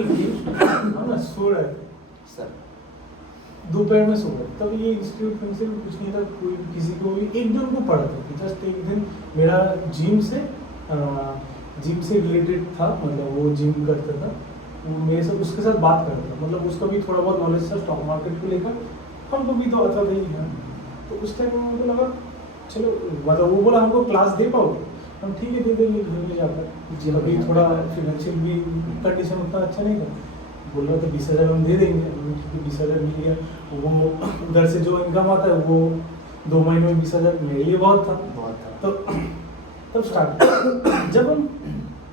एक दिन हम ना सो रहे थे सर दोपहर में सो रहे थे, तब ये इंस्टीट्यूट में से कुछ नहीं था, कोई किसी को भी एक दिन को पढ़ा था कि जस्ट एक दिन मेरा जिम से रिलेटेड था, मतलब वो जिम करता था, वो मेरे से उसके साथ बात करता था, मतलब उसका भी थोड़ा बहुत नॉलेज था स्टॉक मार्केट को लेकर, हमको भी तो आता था ही है। तो उस टाइम में मुझे लगा चलो, मतलब वो बोला हमको क्लास दे पाओगे, हम ठीक है दे देंगे घर में जाकर। अभी थोड़ा फिनेंशियल भी कंडीशन उतना अच्छा नहीं था, बोल रहा था 20,000 हम दे देंगे, ठीक है 20,000 मिल गया। वो उधर से जो इनकम आता है वो 2 महीने में 20,000 मेरे लिए बहुत था। तब स्टार्ट जब हम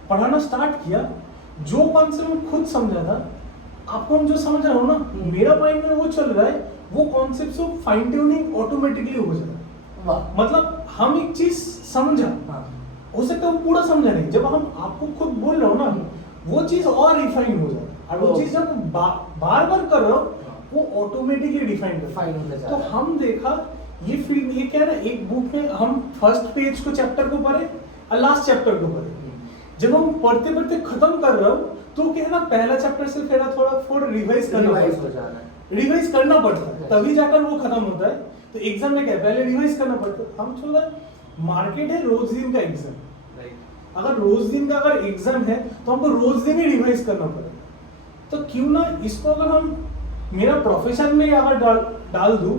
पढ़ाना स्टार्ट किया, जो कॉन्सेप्ट मैं खुद समझा था, आपको हम जो समझ रहा हूँ ना, मेरा माइंड में वो चल रहा है, वो कॉन्सेप्ट से फाइन ट्यूनिंग ऑटोमेटिकली हो जाता है। मतलब हम एक चीज समझा, हो सकता है वो पूरा समझा नहीं, जब हम आपको खुद बोल रहे हो ना, वो चीज और रिफाइन हो जाता है, और वो चीज जब बार बार कर रहे हो वो ऑटोमेटिकली डिफाइन होता है। तो हम देखा ये फील्ड, ये क्या है ना, एक बुक में हम फर्स्ट पेज को चैप्टर को पढ़े और लास्ट चैप्टर को पढ़े, जब हम पढ़ते पढ़ते खत्म कर रहे हो तो क्या है ना, पहला चैप्टर से फिर थोड़ा रिवाइज करना पड़ता है, तभी जाकर वो खत्म होता है। तो एग्जाम में क्या है, पहले रिवाइज करना पड़ता है। हम सोच रहे मार्केट है रोज दिन का एग्जाम, अगर रोज दिन का अगर एग्जाम है तो हमको रोज दिन ही रिवाइज करना पड़ेगा, तो क्यों ना इसको अगर हम मेरा प्रोफेशन में अगर डाल दूं।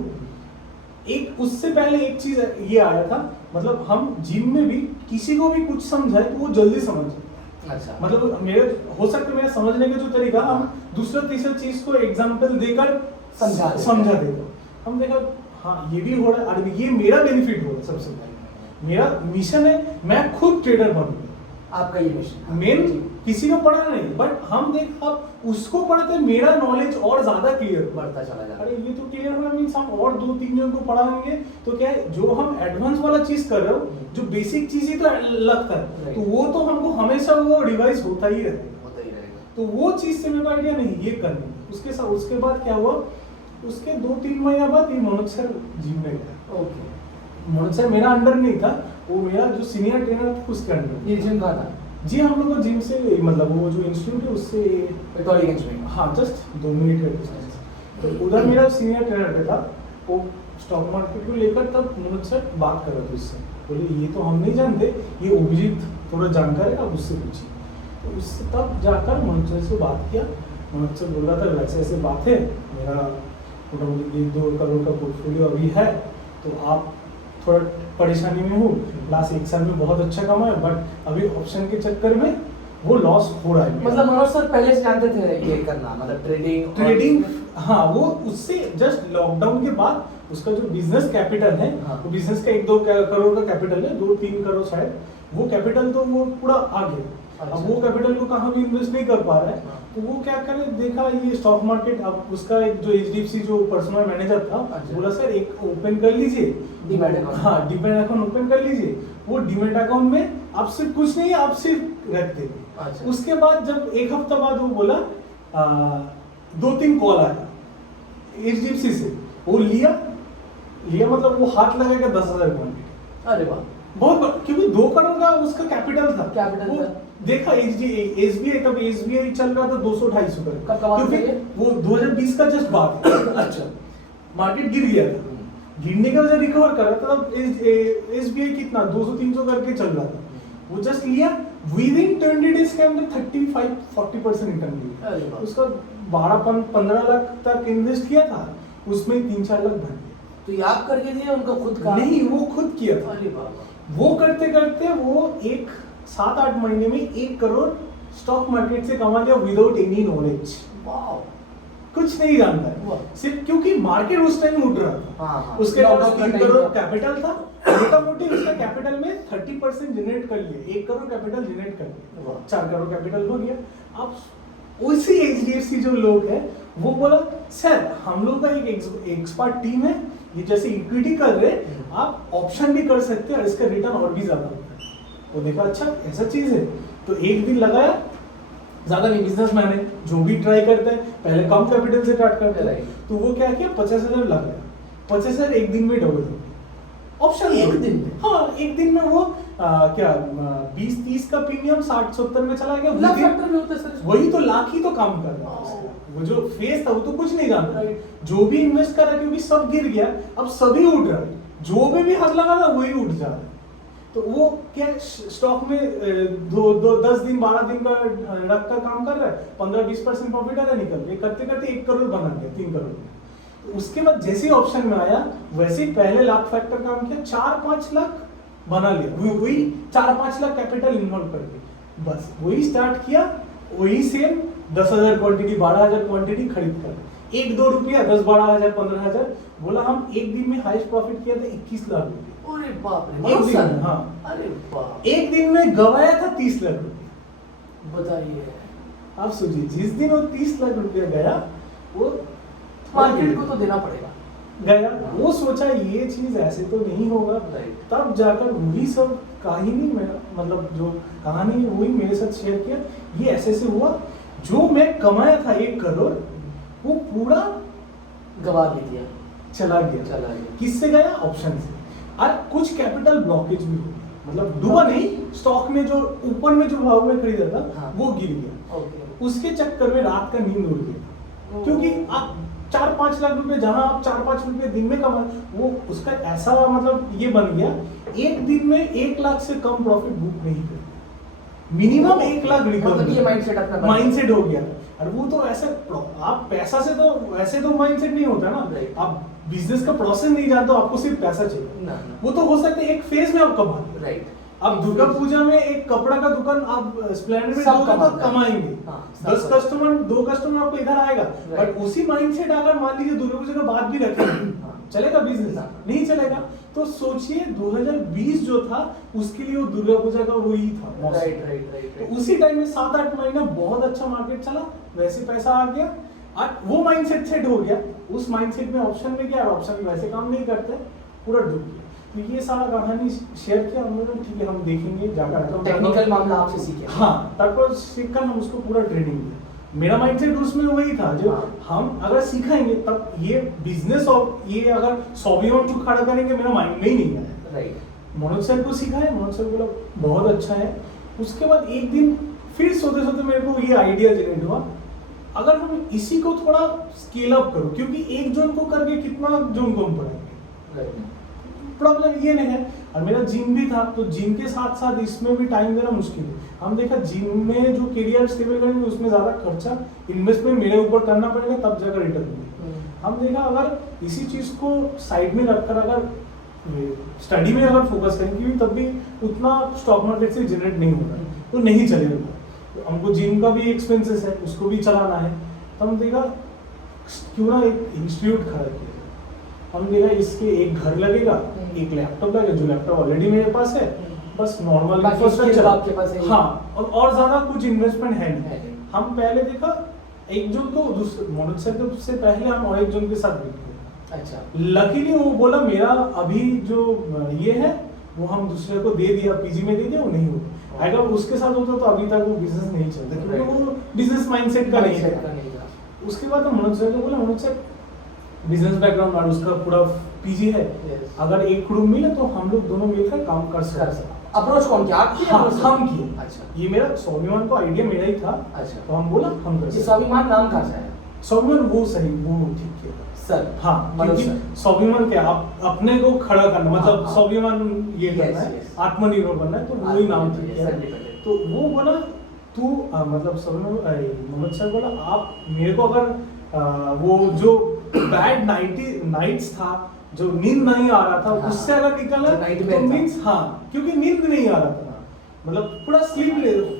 एक उससे पहले एक चीज ये आया था, मतलब हम जिम में भी किसी को भी कुछ समझाए तो वो जल्दी समझ जाए। अच्छा, मतलब मेरे हो सकता है मेरा समझने का जो तरीका, हम दूसरा तीसरा चीज को एग्जांपल देकर समझा देते। हम देखा हाँ ये भी हो रहा है, और ये मेरा बेनिफिट हो रहा है। सबसे पहले मेरा मिशन है मैं खुद ट्रेडर बनूं, आपका ये मिशन मेन किसी को पढ़ाना नहीं, बट हम देख अब उसको पढ़ते मेरा नॉलेज और ज्यादा क्लियर बढ़ता चला जाता है। अरे ये तो क्लियर होना मीन्स हम और 2-3 जन को पढ़ाएंगे तो क्या है, जो हम एडवांस वाला चीज कर रहे हो, जो बेसिक चीज ही तो लगता है, तो वो तो हमको हमेशा वो रिवाइज होता ही रहेगा। तो वो चीज से मेरे को आइडिया नहीं ये करनी। उसके साथ उसके बाद क्या हुआ, उसके 2-3 महीना बाद ये मनोज सर जिम में गया। मनोज सर मेरा अंडर नहीं था, वो मेरा जो सीनियर ट्रेनर था उसके अंडर। ये जिम का था जी, हम लोग जिम से मतलब वो जो इंस्टीट्यूट है उससे हाँ जस्ट 2 मिनट का डिस्टेंस। तो उधर मेरा सीनियर ट्रेनर था, वो स्टॉक मार्केट को लेकर तब मनोज सर बात कर रहे थे उससे, बोले ये तो हम नहीं जानते, ये अभिजीत थोड़ा जानकार है, आप उससे पूछिए। तो उससे तब जाकर मनोज सर से बात किया। मनोज सर बोल रहा था वैसे ऐसे बात है, मेरा मोटामोटी 1-2 करोड़ का पोर्टफोलियो अभी है, तो आप थोड़ा परेशानी में हूँ, लास्ट 1 साल में बहुत अच्छा कमाया, बट अभी ऑप्शन के चक्कर में वो लॉस हो रहा है। मतलब मनोज सर पहले से जानते थे ये करना, मतलब ट्रेडिंग हाँ, वो उससे जस्ट लॉकडाउन के बाद उसका जो बिजनेस कैपिटल है, वो बिजनेस का 1-2 करोड़ का कैपिटल है, 2-3 करोड़ शायद, वो कैपिटल तो वो पूरा आ गया। अब वो कैपिटल को कहाँ भी इन्वेस्ट नहीं कर पा रहा है, तो वो क्या करे, देखा ये स्टॉक मार्केट, अब उसका एक जो HDFC जो पर्सनल मैनेजर था, बोला सर एक ओपन कर लीजिए डीमैट अकाउंट। हाँ, डीमैट अकाउंट ओपन कर लीजिए। वो डीमैट अकाउंट में आप सिर्फ कुछ नहीं, आप सिर्फ रख देंगे। उसके बाद जब 1 हफ्ता बाद वो बोला 2-3 कॉल आया HDFC से, वो लिया मतलब वो हाथ लगाएगा 10,000 क्वांटिटी। अरे वाह, बहुत, क्योंकि 2 करोड़ का उसका कैपिटल था। देखा SBI, तब SBI चल रहा था 200-250 का, क्योंकि वो 2020 का जस्ट बात है। अच्छा, मार्केट गिर गया था, गिरने का वजह रिकवर कर रहा था, तब SBI कितना 200-300 करके चल रहा था। वो जस्ट लिया, विद इन 20 डेज के अंदर 35-40% रिटर्न दिया। उसका 12-15 लाख तक इन्वेस्ट किया था, उसमें 3-4 लाख भर दिया। तो ये आप करके दिया उनका खुद का? नहीं, वो खुद किया था। अरे बाबा, वो करते करते वो 7-8 महीने में 1 करोड़ स्टॉक मार्केट से कमा लिया विदाउट एनी नॉलेज। कुछ नहीं जानता है सिर्फ, क्योंकि मार्केट उस टाइम उठ रहा था। उसके पास 3 करोड़ कैपिटल था, मोटा-मोटी उसका कैपिटल में 30% जनरेट कर लिया, 1 करोड़ कैपिटल जनरेट कर लिया, 4 करोड़ कैपिटल हो गया। अब उसी HDFC जो लोग हैं, वो बोला सर हम लोग का एक एक्सपर्ट टीम है, ये जैसे इक्विटी कर रहे हैं, आप ऑप्शन भी कर सकते हैं और इसका रिटर्न और भी ज्यादा होता है। वो देखा अच्छा ऐसा चीज है, तो एक दिन लगाया, ज्यादा नहीं, बिजनेसमैन है, जो भी ट्राई करते हैं पहले कम कैपिटल से स्टार्ट करते हैं, तो वो क्या किया 50,000 लगाया, 50,000 एक दिन में डबल हो गया ऑप्शन। एक दिन में? हाँ, एक दिन में वो क्या 20-30 का प्रीमियम 60-70 में चला गया। वही तो लाख ही तो काम कर रहा है उसका। वो जो फेस था वो तो कुछ नहीं जानता, Right. जो भी इन्वेस्ट कर रहा है, क्योंकि सब गिर गया, अब सभी उठ रहा है, जो भी हाथ लगा रहा वही उठ जा रहा है। तो वो क्या स्टॉक में 10 दिन 12 दिन का रख कर काम कर रहा है, 15-20% प्रॉफिट आ रहा है, निकल गया, करते करते 1 करोड़ बना गया, 3 करोड़। तो उसके बाद जैसे ही ऑप्शन में आया वैसे ही पहले लाख फैक्टर काम किया, 4-5 लाख बना लिया, वही 4-5 लाख कैपिटल इन्वॉल्व करके बस वही स्टार्ट किया, वही सेम 10,000 क्वांटिटी 12,000 क्वांटिटी खरीद कर 1-2 रुपया 10-12 हजार 15 हजार बोला। हम एक दिन में हाईएस्ट प्रॉफिट किया था 21 लाख रुपए। अरे बाप रे, एक दिन भरोसा में, नहीं। हाँ। अरे बाप, एक दिन में गवाया था 30 लाख रुपए। बताइए। आप सोचिए जिस दिन वो 30 लाख रुपया गया, वो मार्केट को तो देना पड़ेगा। गया, वो सोचा ये चीज ऐसे तो नहीं होगा, Right. तब जाकर वही सब कहानी मेरा मतलब जो कहानी है वही मेरे साथ शेयर किया, ये ऐसे से हुआ, जो मैं कमाया था 1 करोड़ वो पूरा गवा भी दिया, चला गया। चला गया। किससे गया? ऑप्शन से। और कुछ कैपिटल ब्लॉकेज भी हो गया, मतलब डूबा नहीं, स्टॉक में जो ऊपर में जो भाव में खरीदा था हाँ। वो गिर गया। ओके। उसके चक्कर में रात का नींद उड़ गया, क्योंकि आप 4-5 लाख रुपए जहां आप 4-5 रुपए दिन में कमा, वो उसका ऐसा मतलब ये बन गया, एक दिन में 1 लाख से कम प्रॉफिट बुक नहीं कर, मिनिमम 1 लाख रिकवर। मतलब ये माइंडसेट अपना माइंडसेट हो गया। और वो तो ऐसे आप पैसा से तो वैसे तो माइंडसेट नहीं होता ना, Right. आप बिजनेस का प्रोसेस नहीं जानते, आपको सिर्फ पैसा चाहिए ना, ना। ना। वो तो हो सकता है एक फेज में आप कमा लें। राइट। अब दुर्गा पूजा में एक कपड़ा का दुकान आप स्प्लेंडर में सब दोगे तो कमाते हैं। कमाएंगे, हाँ, सब 10 कस्टमर 2 कस्टमर आपको इधर आएगा, Right. बट उसी माइंडसेट अगर मान लीजिए दुर्गा पूजा के बाद भी रखेंगे, हाँ। चलेगा बिजनेस? हाँ। नहीं चलेगा। तो सोचिए 2020 जो था उसके लिए वो दुर्गा पूजा का वही था मौसम। राइट राइट राइट तो उसी टाइम में 7-8 महीना बहुत अच्छा मार्केट चला, वैसे पैसा आ गया और वो माइंडसेट सेट हो गया। उस माइंडसेट में ऑप्शन में गया, ऑप्शन में वैसे काम नहीं करते, पूरा डूब गया। तो ये सारा कहानी शेयर किया हम लोगों ने, ठीक है हम देखेंगे जाकर टेक्निकल मामला आपसे सीखे। हाँ, तब सीखकर हम उसको पूरा ट्रेनिंग दिया। मेरा माइंडसेट उसमें वही था, जो हाँ। हम अगर सिखाएंगे तब ये बिजनेस और ये अगर 100 को खड़ा करेंगे, मेरा माइंड में ही नहीं आया। राइट। मनोज सर को सिखाया, मनोज सर बोला बहुत अच्छा है। उसके बाद एक दिन फिर सोते सोते मेरे को ये आइडिया जनरेट हुआ, अगर हम इसी को थोड़ा स्केल अप करो, क्योंकि एक जोन को करके कितना जोन को हम पढ़ाएंगे, राइट। प्रॉब्लम ये नहीं है। और मेरा जिम भी था, तो जिम के साथ साथ इसमें भी टाइम देना मुश्किल है। हम देखा जिम में जो करियर स्टेबल करेंगे उसमें ज़्यादा खर्चा इन्वेस्टमेंट मेरे ऊपर करना पड़ेगा, तब जाकर रिटर्न मिलेगा। हम देखा अगर इसी चीज़ को साइड में रखकर अगर स्टडी में अगर फोकस करें, क्योंकि तब भी उतना स्टॉक मार्केट से जनरेट नहीं होगा, तो नहीं चलेगा। तो हमको जिम का भी एक्सपेंसेस है, उसको भी चलाना है। तो हम देखा क्यों ना एक इंस्टीट्यूट खड़ा किया। हम देखा इसके एक घर लगेगा, एक लैपटॉप लगेगा, जो लैपटॉप ऑलरेडी मेरे पास है, बस नॉर्मल बाकी इंफ्रास्ट्रक्चर आपके पास है। हाँ, और ज्यादा कुछ इन्वेस्टमेंट है है नहीं। नहीं। हम पहले देखा एक जोन को दूसरे मनोज सर के से पहले हम और एक जोन के साथ बैठे। अच्छा। लकीली वो बोला मेरा अभी जो ये है वो हम दूसरे को दे दिया, पीजी में दे दिया, वो नहीं हुआ। अगर उसके साथ होता तो अभी तक वो बिजनेस नहीं चलता, क्योंकि वो बिजनेस माइंडसेट का नहीं Mindset का है। नहीं था। उसके बाद हम मनोज सर को बोला, मनोज सर बिजनेस बैकग्राउंड और उसका पूरा पीजी है, Yes. अगर एक रूम मिले तो हम लोग दोनों मिलकर काम कर सकते हैं। अप्रोच कौन किया? आप किए? हाँ, हम किए। अच्छा। ये मेरा स्वाभिमान को आइडिया मेरा ही था। अच्छा। तो हम बोला हम कर ये सकते हैं। स्वाभिमान नाम कहाँ से आया? स्वाभिमान वो सही, वो ठीक किया सर। हाँ, मनोज क्योंकि सर। स्वाभिमान क्या, आप अपने को खड़ा करना, मतलब हाँ। स्वाभिमान ये Yes, करना है, yes. आत्मनिर्भर बनना है, तो वही नाम ठीक किया है। Self-dependent। तो वो बोला तू मतलब स्वाभिमान मोहम्मद सर बोला आप मेरे को अगर वो जो बैड नाइट्स था, जो नींद नहीं आ रहा था, हाँ। उससे अगर निकला जो night तो में था। मीन्स हाँ, क्योंकि नींद नहीं आ रहा था, मतलब पूरा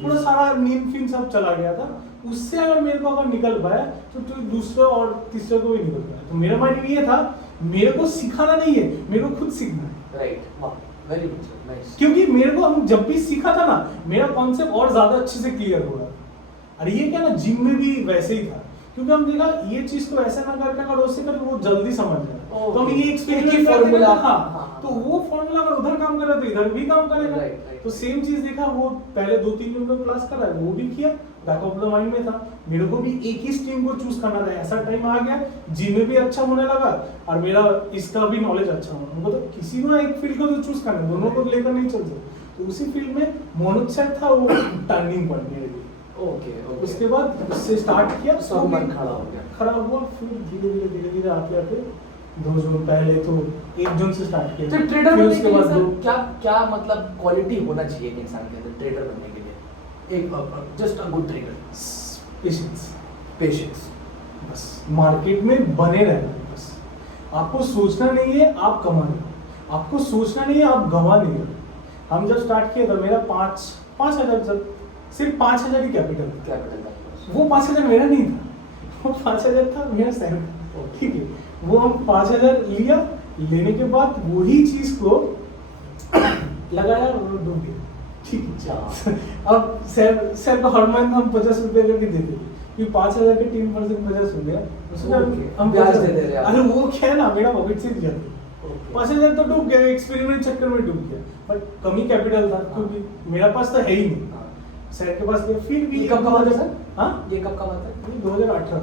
पूरा सारा नींद फिन सब चला गया था, उससे अगर मेरे को अगर निकल पाया तो दूसरे और तीसरे को भी निकल पाया। तो मेरा माइंड ये था, मेरे को सिखाना नहीं है, मेरे को खुद सीखना है। राइट। वाह, वेरी गुड सर, नाइस। क्योंकि मेरे को हम जब भी सीखा था ना, मेरा कॉन्सेप्ट और ज्यादा अच्छे से क्लियर हो रहा था। और ये क्या ना, जिम में भी वैसे ही था, क्योंकि हम देखा ये चीज को ऐसे ना करके अगर उससे कर वो जल्दी समझ जाए। तो हम ये एक्सपेरिमेंट formula, हाँ, हाँ, तो वो फॉर्मूला अगर उधर काम कर रहा है तो इधर भी काम करेगा। Right, right. तो सेम चीज देखा, वो पहले 2-3 दिन में क्लास कर रहा है, वो भी किया, बैक ऑफ द माइंड में था। मेरे को भी एक ही स्ट्रीम को चूज करना था, ऐसा टाइम आ गया जिम में भी अच्छा होने लगा और मेरा इसका भी नॉलेज अच्छा होना, हमको तो किसी को एक फील्ड को तो चूज करना, दोनों को लेकर नहीं चल सकते। तो उसी फील्ड में मनोज सर था, वो टर्निंग पॉइंट मेरे लिए। ओके ओके उसके बाद उससे स्टार्ट किया, स्टॉक मार्केट खड़ा हो गया। खड़ा हुआ, फिर धीरे धीरे आते आते 2 जोन, पहले तो 1 जोन से स्टार्ट किया, तो ट्रेडर फिर बनने उसके के लिए बाद सर 2। क्या क्या मतलब क्वालिटी होना चाहिए एक इंसान के अंदर ट्रेडर बनने के लिए? एक just a good trader. Patience, patience. बस मार्केट में बने रहना है। बस आपको सोचना नहीं है आप कमा रहे हो, आपको सोचना नहीं है आप गंवा नहीं रहे। हम जब स्टार्ट किया था मेरा 5,000, जब सिर्फ 5,000 ही कैपिटल था। कैपिटल वो 5,000 मेरा नहीं था, वो 5,000 था मेरा सैम का। ठीक है, वो हम 5,000 लिया, लेने के बाद वही चीज को लगाया और वो डूब गया। ठीक है, अब सैम को हर मंथ हम 50 रुपए करके देते थे कि 5,000 के 3% 50 हो गया, उसमें हम ब्याज दे दे रहे हैं। अरे वो क्या है ना, मेरा पॉकेट से नहीं जाती। 5,000 तो डूब गया, एक्सपेरिमेंट चक्कर में डूब गया, बट कम ही कैपिटल था क्योंकि मेरा पास तो है ही नहीं। सर के पास गया, फिर भी ये कब का बात है सर? हाँ, ये कब का बात है? ये 2018।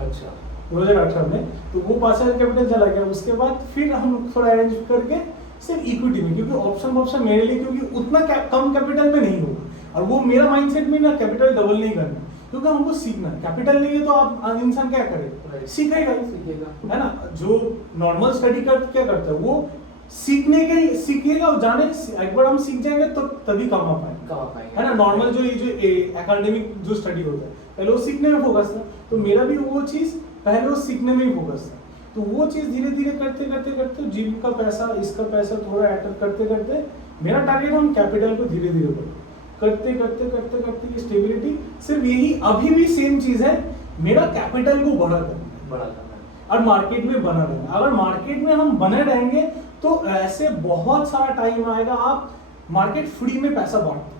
अच्छा 2018 में तो वो 5,000 कैपिटल चला गया। उसके बाद फिर हम थोड़ा अरेंज करके सिर्फ इक्विटी में, क्योंकि ऑप्शन मेरे लिए क्योंकि उतना कम कैपिटल में नहीं होगा, और वो मेरा माइंडसेट में ना कैपिटल डबल नहीं करना, क्योंकि हमको सीखना है। कैपिटल नहीं है तो आप इंसान क्या करे, सीखेगा ही, सीखेगा, है ना। जो नॉर्मल स्टडी कर क्या करता है वो सीखने के लिए सीखेगा, और जाने एक बार हम सीख जाएंगे तो तभी कमा पाएंगे, है ना। नॉर्मल जो ये जो एकेडमिक जो स्टडी होता है, पहले वो सीखने में फोकस था, तो मेरा भी वो चीज पहले वो सीखने में ही फोकस था। तो वो चीज धीरे धीरे करते करते करते जिम का पैसा, इसका पैसा थोड़ा ऐड करते करते मेरा टारगेट हम कैपिटल को धीरे धीरे बढ़े करते करते करते करते स्टेबिलिटी, सिर्फ यही अभी भी सेम चीज है, मेरा कैपिटल को बड़ा करना है और मार्केट में बना रहना। अगर मार्केट में हम बने रहेंगे तो ऐसे बहुत सारा टाइम आएगा आप मार्केट फ्री में पैसा बांटते,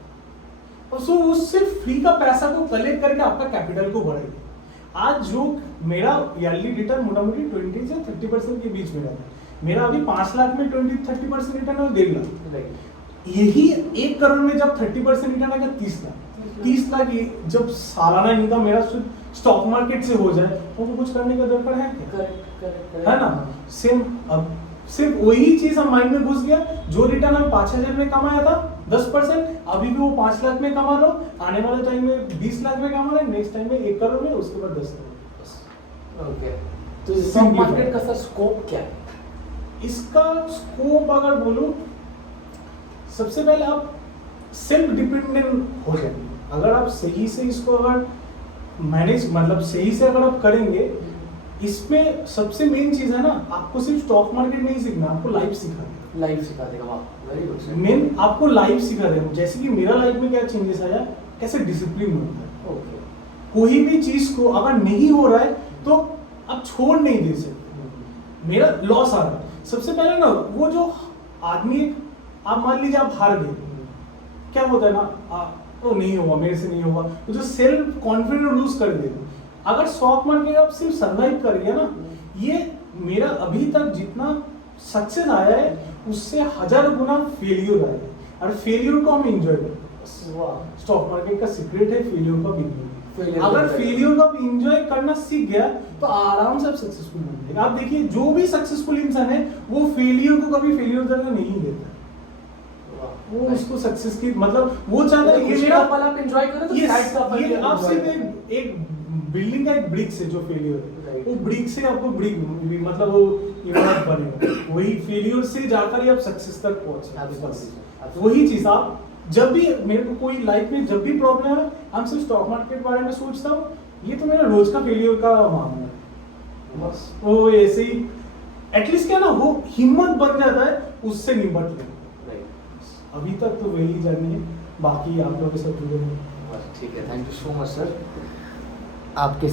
और सो उस सिर्फ फ्री का पैसा को कलेक्ट करके आपका कैपिटल को बढ़ाएंगे। आज जो मेरा ईयरली रिटर्न मोटामोटी 20 से 30% के बीच में रहता है, मेरा अभी 5 लाख में 20-30% रिटर्न है, 1.5 लाख। यही 1 करोड़ में जब 30% रिटर्न आएगा 30 लाख। 30 लाख जब सालाना इनकम मेरा स्टॉक मार्केट से हो जाए तो कुछ करने का दरकार है क्या? है ना। सेम अब सिर्फ वही चीज हम माइंड में घुस गया, जो रिटर्न हम 5,000 में कमाया था 10%, अभी भी वो 5 लाख में कमा लो, आने वाले टाइम में 20 लाख में कमा रहे, नेक्स्ट टाइम में 1 करोड़ में, उसके बाद 10 करोड़। ओके, तो स्टॉक मार्केट का सर स्कोप क्या है? इसका स्कोप अगर बोलूं, सबसे पहले आप सेल्फ डिपेंडेंट हो जाएंगे। अगर आप सही से इसको अगर मैनेज मतलब सही से अगर आप करेंगे, इसमें सबसे मेन चीज है ना, आपको सिर्फ स्टॉक मार्केट नहीं सीखना, आपको लाइफ सिखा देगा। लाइफ सिखा देगा, वाह वेरी गुड। मेन आपको लाइफ सिखा देगा, जैसे कि मेरा लाइफ में क्या चेंजेस आया, कैसे डिसिप्लिन होता है। ओके, कोई भी चीज को अगर नहीं हो रहा है तो आप छोड़ नहीं दे सकते। मेरा लॉस आ रहा है, सबसे पहले ना वो जो आदमी, आप मान लीजिए आप हार गए, क्या होता है ना, तो नहीं होगा, मेरे से नहीं होगा, तो जो सेल्फ कॉन्फिडेंस लूज कर देगा। अगर स्टॉक मार्केट आप सिर्फ सर्वाइव कर गया ना, ये मेरा अभी तक जितना सक्सेस आया है उससे 1000 गुना फेलियर आया है, और फेलियर को हम एंजॉय करते हैं। स्टॉक मार्केट का सीक्रेट है फेलियर का एंजॉय। अगर फेलियर का एंजॉय करना सीख गया तो आराम से आप सक्सेसफुल बन जाएगा। आप देखिए जो भी सक्सेसफुल इंसान है वो फेलियर को कभी फेलियर तरह नहीं लेता, वो उसको सक्सेस की मतलब वो चाहता है ये मेरा पल आप एंजॉय करो, तो साइड का पल ये आप सिर्फ एक बिल्डिंग का एक ब्रिक से जो फेलियर है, वो ब्रिक से आपको ब्रिक मतलब वो इमारत बनेगा, वही फेलियर से जाकर ही आप सक्सेस तक पहुंचे। वही चीज आप जब भी मेरे को कोई लाइफ में जब भी प्रॉब्लम है, हम सिर्फ स्टॉक मार्केट के बारे में सोचता हूँ, ये तो मेरा रोज का फेलियर का मामला है, बस वो ऐसे ही एटलीस्ट क्या ना वो हिम्मत बन जाता है, उससे निपट लेना। अभी तक तो वही जर्नी है, बाकी आप लोगों के साथ जुड़े हैं। ठीक है, thank you so much sir. आपके साथ